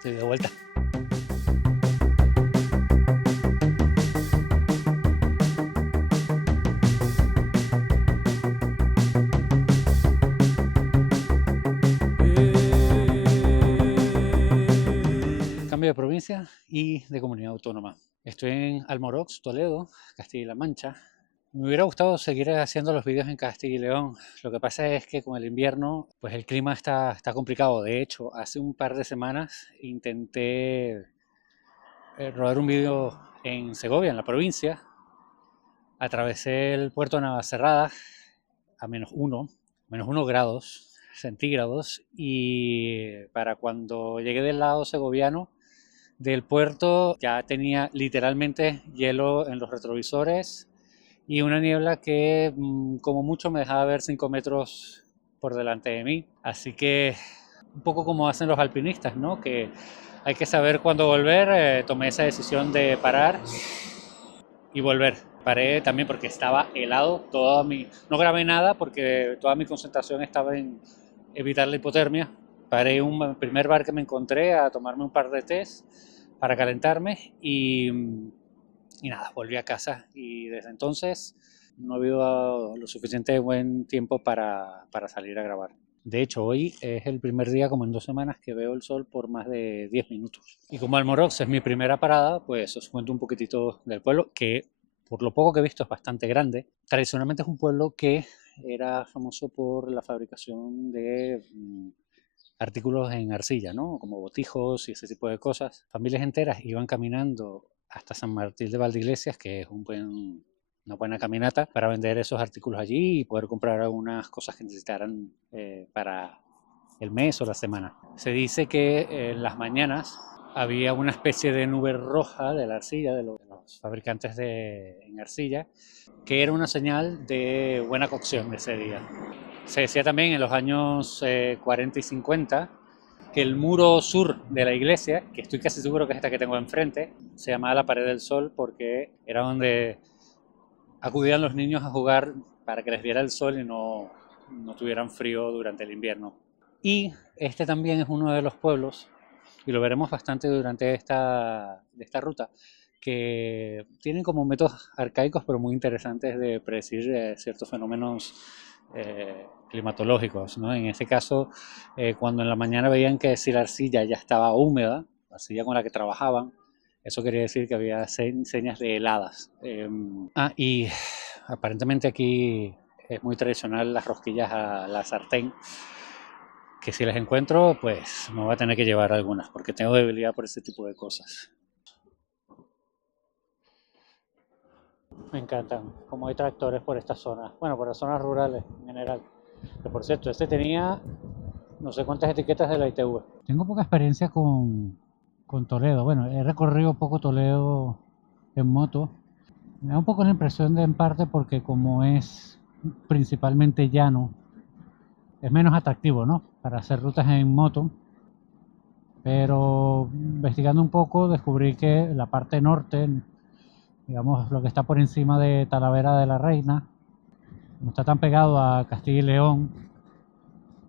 estoy de vuelta. Cambio de provincia y de comunidad autónoma. Estoy en Almorox, Toledo, Castilla-La Mancha. Me hubiera gustado seguir haciendo los vídeos en Castilla y León. Lo que pasa es que con el invierno, pues el clima está complicado. De hecho, hace un par de semanas intenté rodar un vídeo en Segovia, en la provincia. Atravesé el puerto de Navacerrada a -1 grados centígrados, y para cuando llegué del lado segoviano del puerto ya tenía literalmente hielo en los retrovisores y una niebla que como mucho me dejaba ver 5 metros por delante de mí. Así que un poco como hacen los alpinistas, ¿no? Que hay que saber cuándo volver. Tomé esa decisión de parar y volver. Paré también porque estaba helado. No grabé nada porque toda mi concentración estaba en evitar la hipotermia. Paré un primer bar que me encontré a tomarme un par de tés para calentarme y nada, volví a casa, y desde entonces no ha habido lo suficiente buen tiempo para salir a grabar. De hecho, hoy es el primer día como en 2 semanas que veo el sol por más de 10 minutos. Y como Almorox es mi primera parada, pues os cuento un poquitito del pueblo, que por lo poco que he visto es bastante grande. Tradicionalmente es un pueblo que era famoso por la fabricación de artículos en arcilla, ¿no? Como botijos y ese tipo de cosas. Familias enteras iban caminando hasta San Martín de Valdeiglesias, que es una buena caminata, para vender esos artículos allí y poder comprar algunas cosas que necesitaran para el mes o la semana. Se dice que en las mañanas había una especie de nube roja de la arcilla, de los fabricantes en arcilla, que era una señal de buena cocción ese día. Se decía también en los años 40 y 50 que el muro sur de la iglesia, que estoy casi seguro que es esta que tengo enfrente, se llamaba la Pared del Sol porque era donde acudían los niños a jugar para que les diera el sol y no tuvieran frío durante el invierno. Y este también es uno de los pueblos, y lo veremos bastante durante esta ruta, que tienen como métodos arcaicos pero muy interesantes de predecir ciertos fenómenos climatológicos, ¿no? En este caso, cuando en la mañana veían que si la arcilla ya estaba húmeda, la arcilla con la que trabajaban, eso quería decir que había señas de heladas. Y aparentemente aquí es muy tradicional las rosquillas a la sartén, que si las encuentro, pues me voy a tener que llevar algunas, porque tengo debilidad por ese tipo de cosas. Me encantan, como hay tractores por estas zonas, bueno, por las zonas rurales en general. Que por cierto, este tenía no sé cuántas etiquetas de la ITV. Tengo poca experiencia con Toledo. Bueno, he recorrido poco Toledo en moto. Me da un poco la impresión de en parte porque como es principalmente llano, es menos atractivo, ¿no? Para hacer rutas en moto. Pero investigando un poco descubrí que la parte norte, digamos lo que está por encima de Talavera de la Reina, no está tan pegado a Castilla y León,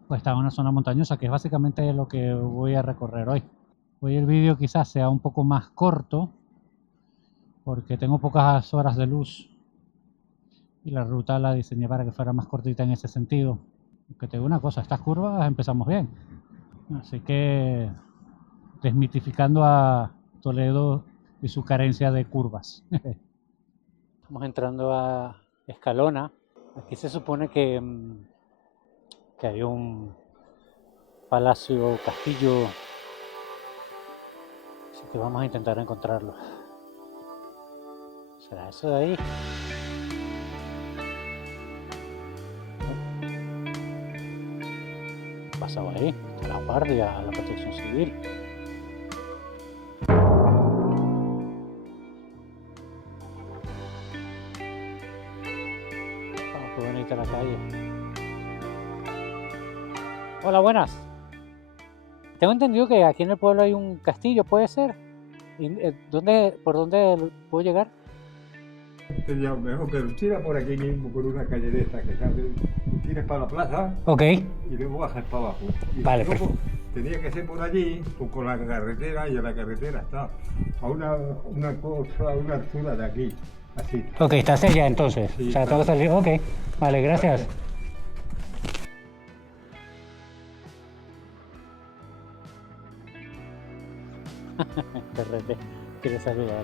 pues está en una zona montañosa, que es básicamente lo que voy a recorrer hoy. Hoy el vídeo quizás sea un poco más corto, porque tengo pocas horas de luz y la ruta la diseñé para que fuera más cortita en ese sentido. Aunque te digo una cosa, estas curvas empezamos bien. Así que desmitificando a Toledo y su carencia de curvas. Estamos entrando a Escalona. Aquí se supone que hay un palacio, castillo, así que vamos a intentar encontrarlo. ¿Será eso de ahí? ¿Qué pasaba ahí? Está la guardia, la protección civil. Oh, qué bonita la calle. Hola, buenas. Tengo entendido que aquí en el pueblo hay un castillo, ¿puede ser? ¿Por dónde puedo llegar? Te digo, mejor, pero tira por aquí mismo, por una calle de esta que sale, tiras para la plaza Ok. y luego bajas para abajo. Y Vale, luego perfecto. tenía que ser por allí, pues, con la carretera, y a la carretera está a una cosa, a una altura de aquí, así. Ok, estás allá entonces. Sí, o sea, tengo que claro. salir. Ok. Vale, gracias. Perrete, quiere saludar.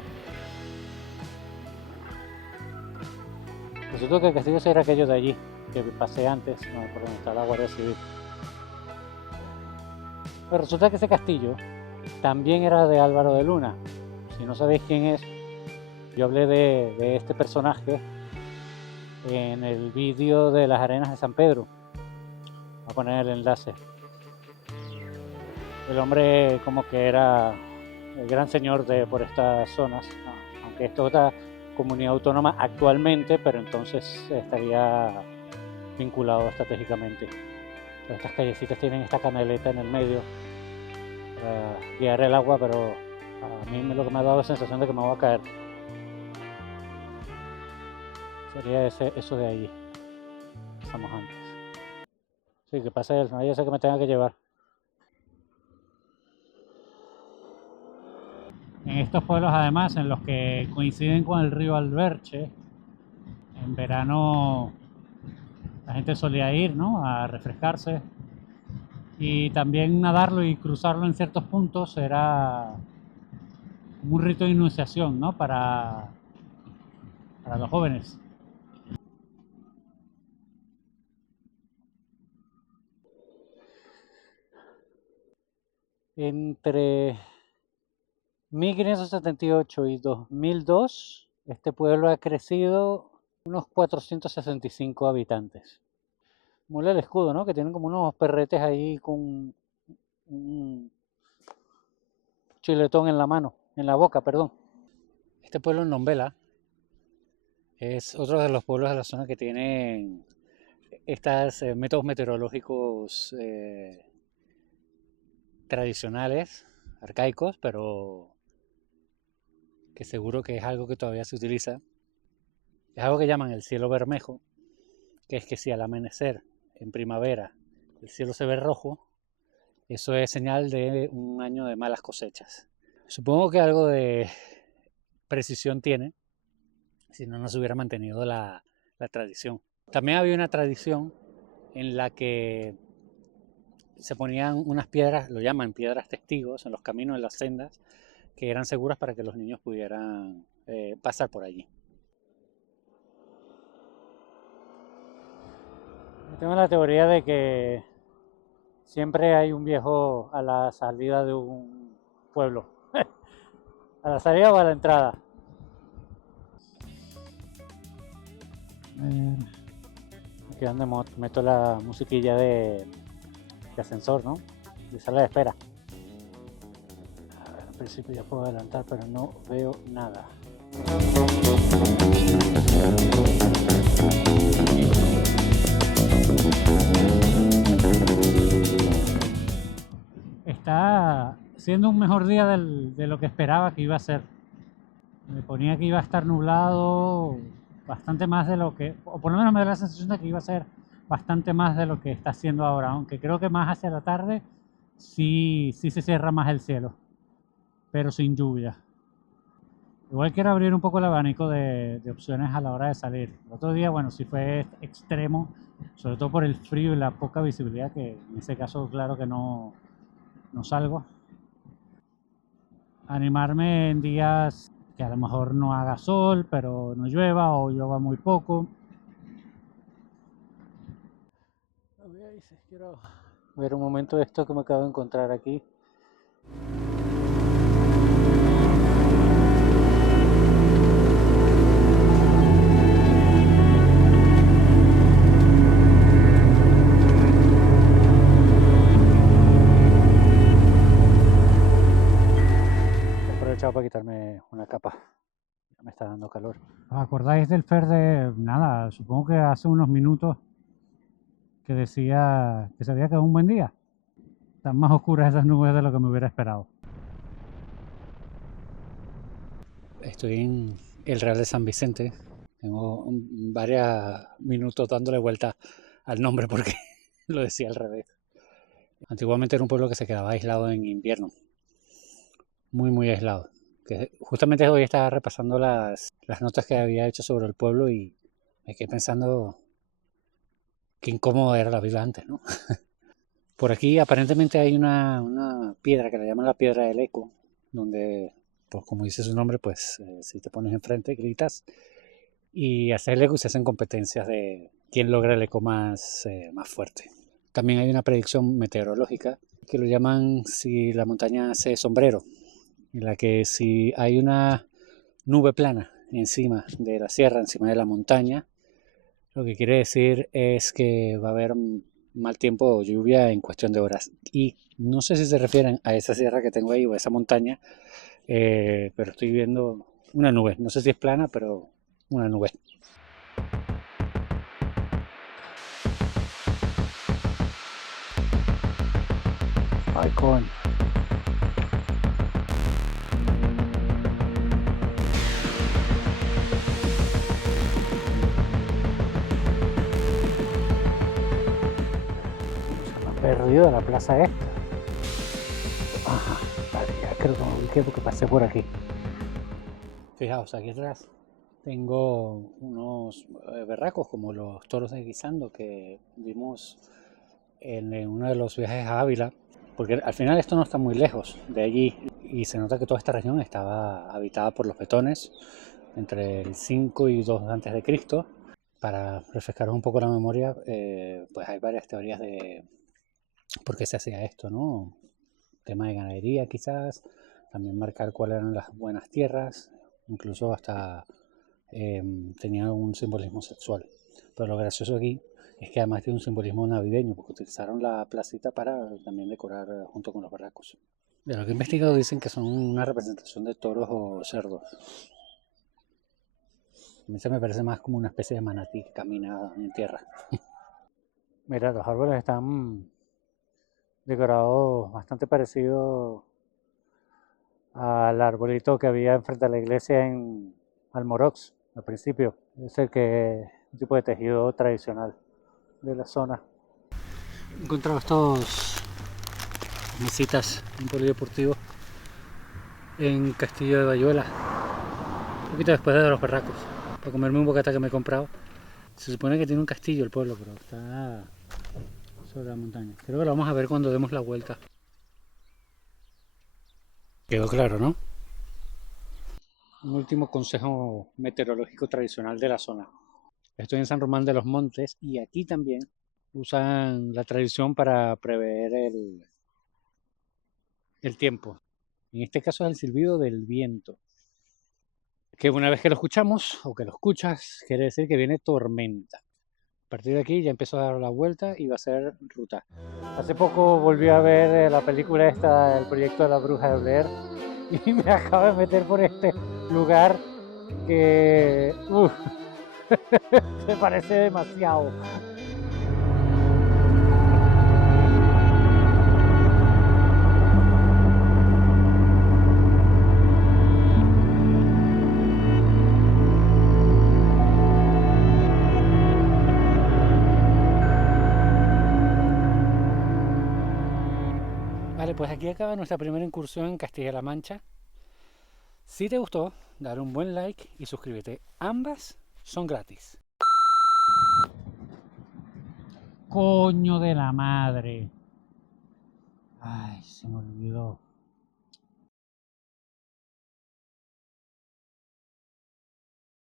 Resulta que el castillo era aquello de allí, que pasé antes, no, por donde está la Guardia Civil. Pero resulta que ese castillo también era de Álvaro de Luna. Si no sabéis quién es, yo hablé de este personaje en el vídeo de las arenas de San Pedro. Voy a poner el enlace. El hombre como que era el gran señor de por estas zonas, aunque esto es otra comunidad autónoma actualmente, pero entonces estaría vinculado estratégicamente. Estas callecitas tienen esta canaleta en el medio para guiar el agua, pero a mí lo que me ha dado la sensación de que me voy a caer. Sería eso de allí. Estamos antes. Sí, que pase él, no vaya a ser que me tenga que llevar. En estos pueblos, además, en los que coinciden con el río Alberche, en verano la gente solía ir, ¿no?, a refrescarse, y también nadarlo y cruzarlo en ciertos puntos era un rito de iniciación, ¿no?, para los jóvenes. Entre 1578 y 2002, este pueblo ha crecido unos 465 habitantes. Mola el escudo, ¿no?, que tienen como unos perretes ahí con un chiletón en la mano, en la boca, perdón. Este pueblo en Nombela es otro de los pueblos de la zona que tienen estos métodos meteorológicos tradicionales, arcaicos, pero que seguro que es algo que todavía se utiliza. Es algo que llaman el cielo bermejo, que es que si al amanecer en primavera el cielo se ve rojo, eso es señal de un año de malas cosechas. Supongo que algo de precisión tiene, si no, no se hubiera mantenido la tradición. También había una tradición en la que se ponían unas piedras, lo llaman piedras testigos, en los caminos, en las sendas, que eran seguras para que los niños pudieran pasar por allí. Tengo la teoría de que siempre hay un viejo a la salida de un pueblo. A la salida o a la entrada. Aquí donde meto la musiquilla de ascensor, ¿no? De sala de espera. A ver, al principio ya puedo adelantar, pero no veo nada. Está siendo un mejor día de lo que esperaba que iba a ser. Me ponía que iba a estar nublado bastante más de lo que, o por lo menos me da la sensación de que iba a ser bastante más de lo que está haciendo ahora, aunque creo que más hacia la tarde sí se cierra más el cielo, pero sin lluvia. Igual quiero abrir un poco el abanico de opciones a la hora de salir. El otro día, bueno, sí fue extremo, sobre todo por el frío y la poca visibilidad, que en ese caso claro que no salgo. Animarme en días que a lo mejor no haga sol, pero no llueva o llueva muy poco. Quiero ver un momento esto que me acabo de encontrar aquí. He aprovechado para quitarme una capa. Ya me está dando calor. ¿Os acordáis del Fer de nada? Supongo que hace unos minutos que decía que se había quedado un buen día. Están más oscuras esas nubes de lo que me hubiera esperado. Estoy en el Real de San Vicente, Tengo varios minutos dándole vuelta al nombre porque lo decía al revés. Antiguamente era un pueblo que se quedaba aislado en invierno, muy aislado. Que justamente hoy estaba repasando las notas que había hecho sobre el pueblo y me quedé pensando qué incómodo era la vida antes, ¿no? Por aquí aparentemente hay una piedra que le llaman la piedra del eco, donde, pues como dice su nombre, pues si te pones enfrente gritas y haces el eco y se hacen competencias de quién logra el eco más fuerte. También hay una predicción meteorológica que lo llaman si la montaña hace sombrero, en la que si hay una nube plana encima de la sierra, encima de la montaña, lo que quiere decir es que va a haber mal tiempo o lluvia en cuestión de horas. Y no sé si se refieren a esa sierra que tengo ahí o a esa montaña, pero estoy viendo una nube. No sé si es plana, pero una nube. Ay, coño. Se me ha perdido la plaza esta. Ajá, vale, ya creo que me ubiqué porque pasé por aquí. Fijaos, aquí atrás tengo unos berracos como los toros de guisando que vimos en uno de los viajes a Ávila, porque al final esto no está muy lejos de allí y se nota que toda esta región estaba habitada por los betones entre el 5 y 2 antes de Cristo. Para refrescaros un poco la memoria, pues hay varias teorías de por qué se hacía esto, ¿no? Tema de ganadería quizás, también marcar cuáles eran las buenas tierras, incluso hasta tenía un simbolismo sexual. Pero lo gracioso aquí es que además tiene un simbolismo navideño, porque utilizaron la placita para también decorar junto con los barracos. De lo que he investigado dicen que son una representación de toros o cerdos. A mí se me parece más como una especie de manatí que camina en tierra. Mira, los árboles están decorados bastante parecidos al arbolito que había enfrente de la iglesia en Almorox al principio. Es el que es un tipo de tejido tradicional de la zona. He encontrado estos mesitas en polideportivo en Castillo de Bayuela, un poquito después de los Barracos, para comerme un bocata que me he comprado. Se supone que tiene un castillo el pueblo, pero está sobre la montaña. Creo que lo vamos a ver cuando demos la vuelta. Quedó claro, ¿no? Un último consejo meteorológico tradicional de la zona. Estoy en San Román de los Montes y aquí también usan la tradición para prever el tiempo. En este caso es el silbido del viento, que una vez que lo escuchamos o que lo escuchas, quiere decir que viene tormenta. A partir de aquí ya empezó a dar la vuelta y va a ser ruta. Hace poco volví a ver la película esta, el proyecto de la bruja de Blair, y me acabo de meter por este lugar que me parece demasiado. Vale, pues aquí acaba nuestra primera incursión en Castilla-La Mancha. Si te gustó, dale un buen like y suscríbete. Ambas son gratis. Coño de la madre. Ay, se me olvidó.